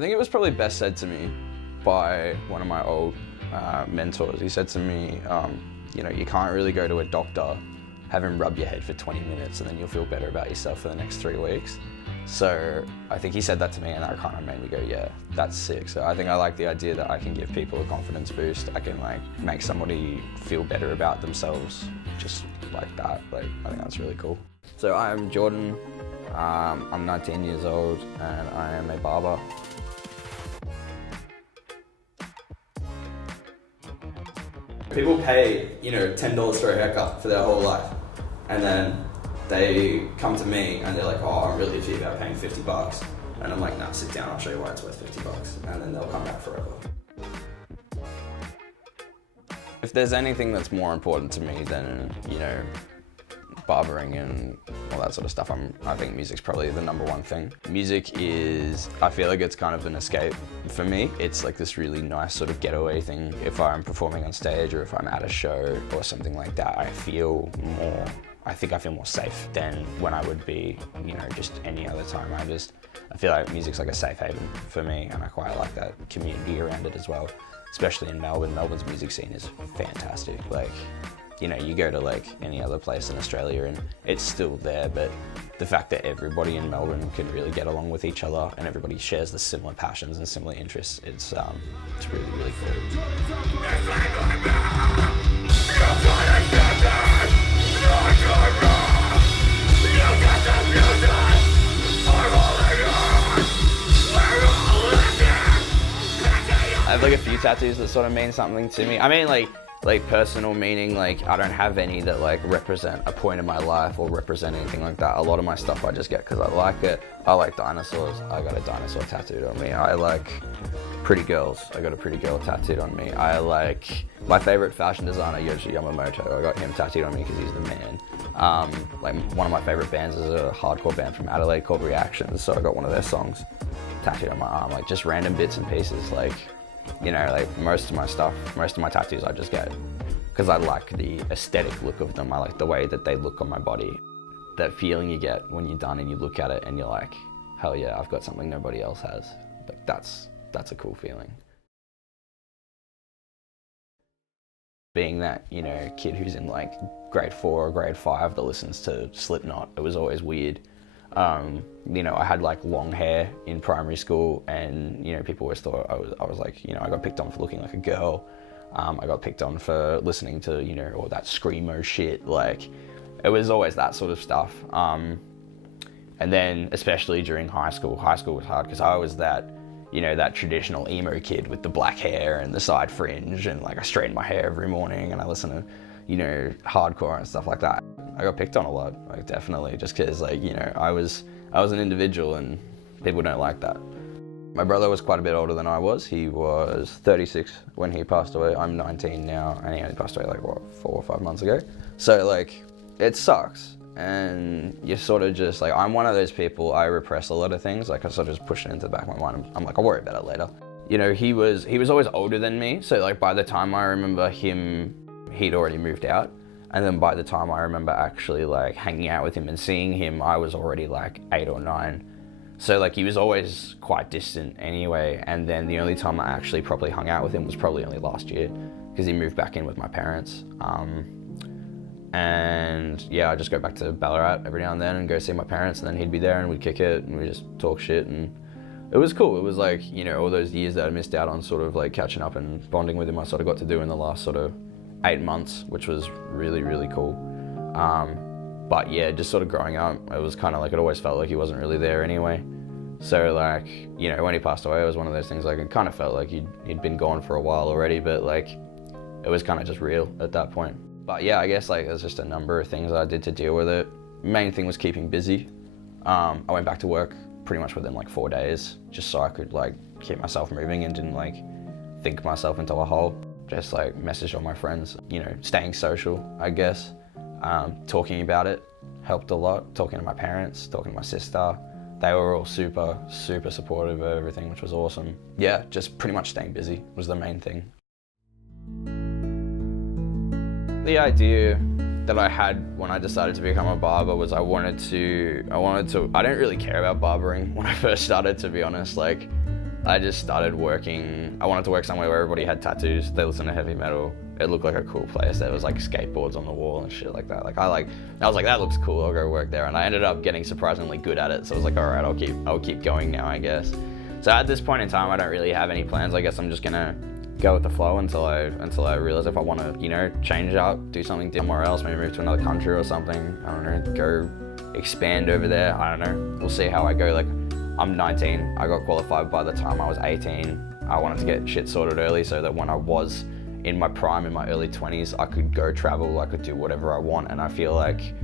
think it was probably best said to me by one of my old mentors. He said to me, you know, you can't really go to a doctor, have him rub your head for 20 minutes and then you'll feel better about yourself for the next 3 weeks. So I think he said that to me and that kind of made me go, yeah, that's sick. So I think I like the idea that I can give people a confidence boost. I can like make somebody feel better about themselves just like that. Like, I think that's really cool. So I'm Jordan, I'm 19 years old and I am a barber. People pay, you know, $10 for a haircut for their whole life, and then they come to me and they're like, oh, I'm really iffy about paying $50. And I'm like, nah, sit down, I'll show you why it's worth $50. And then they'll come back forever. If there's anything that's more important to me than, you know, barbering and all that sort of stuff, I think music's probably the #1 thing. Music is, I feel like it's kind of an escape for me. It's like this really nice sort of getaway thing. If I'm performing on stage or if I'm at a show or something like that, I think I feel more safe than when I would be, you know, just any other time. I feel like music's like a safe haven for me, and I quite like that community around it as well, especially in Melbourne. Melbourne's music scene is fantastic. Like, you know, you go to like any other place in Australia and it's still there, but the fact that everybody in Melbourne can really get along with each other and everybody shares the similar passions and similar interests, it's really, really cool. I have like a few tattoos that sort of mean something to me. I mean, like personal meaning, like I don't have any that like represent a point in my life or represent anything like that. A lot of my stuff I just get because I like it. I like dinosaurs. I got a dinosaur tattooed on me. I like pretty girls. I got a pretty girl tattooed on me. I like my favorite fashion designer, Yoshi Yamamoto. I got him tattooed on me because he's the man. Like one of my favorite bands is a hardcore band from Adelaide called Reactions, so I got one of their songs tattooed on my arm. Like just random bits and pieces. Like, you know, like most of my tattoos I just get because I like the aesthetic look of them. I like the way that they look on my body. That feeling you get when you're done and you look at it and you're like, hell yeah, I've got something nobody else has. Like that's a cool feeling. Being that, you know, kid who's in like grade 4 or grade 5 that listens to Slipknot, it was always weird. You know, I had like long hair in primary school and, you know, people always thought I was like, you know, I got picked on for looking like a girl. I got picked on for listening to, you know, all that screamo shit. Like, it was always that sort of stuff. And then especially during high school was hard because I was that, you know, that traditional emo kid with the black hair and the side fringe, and like I straighten my hair every morning and I listen to, you know, hardcore and stuff like that. I got picked on a lot, like definitely, just because like, you know, I was an individual and people don't like that. My brother was quite a bit older than I was. He was 36 when he passed away. I'm 19 now and he only passed away like what, 4 or 5 months ago. So like, it sucks. And you're sort of just like, I'm one of those people, I repress a lot of things. Like I sort of just push it into the back of my mind. I'm like, I'll worry about it later. You know, he was always older than me. So like by the time I remember him, he'd already moved out. And then by the time I remember actually like hanging out with him and seeing him, I was already like 8 or 9. So like he was always quite distant anyway. And then the only time I actually properly hung out with him was probably only last year because he moved back in with my parents. And yeah, I just go back to Ballarat every now and then and go see my parents, and then he'd be there and we'd kick it and we just talk shit, and it was cool. It was like, you know, all those years that I missed out on sort of like catching up and bonding with him, I sort of got to do in the last sort of 8 months, which was really, really cool. But yeah, just sort of growing up, it was kind of like, it always felt like he wasn't really there anyway. So like, you know, when he passed away, it was one of those things like, it kind of felt like he'd been gone for a while already, but like, it was kind of just real at that point. But yeah, I guess like there's just a number of things I did to deal with it. Main thing was keeping busy. I went back to work pretty much within like 4 days, just so I could like keep myself moving and didn't like think myself into a hole. Just like message all my friends, you know, staying social, I guess. Talking about it helped a lot. Talking to my parents, talking to my sister. They were all super, super supportive of everything, which was awesome. Yeah, just pretty much staying busy was the main thing. The idea that I had when I decided to become a barber was I didn't really care about barbering when I first started, to be honest. Like, I just started working. I wanted to work somewhere where everybody had tattoos. They listened to heavy metal. It looked like a cool place. There was like skateboards on the wall and shit like that. I was like, that looks cool. I'll go work there. And I ended up getting surprisingly good at it. So I was like, all right, I'll keep going now, I guess. So at this point in time, I don't really have any plans. I guess I'm just gonna go with the flow until I realize if I want to, you know, change up, do something somewhere else, maybe move to another country or something. I don't know, go expand over there. I don't know. We'll see how I go. Like, I'm 19. I got qualified by the time I was 18. I wanted to get shit sorted early so that when I was in my prime, in my early 20s, I could go travel, I could do whatever I want. And I feel like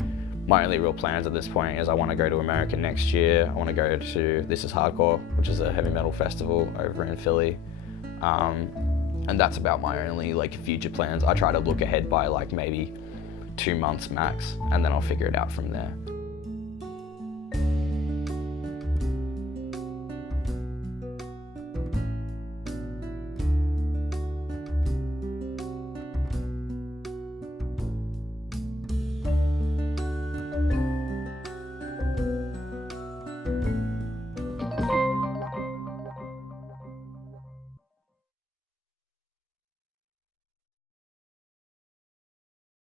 my only real plans at this point is I want to go to America next year. I want to go to This Is Hardcore, which is a heavy metal festival over in Philly. And that's about my only like future plans. I try to look ahead by like maybe 2 months max, and then I'll figure it out from there.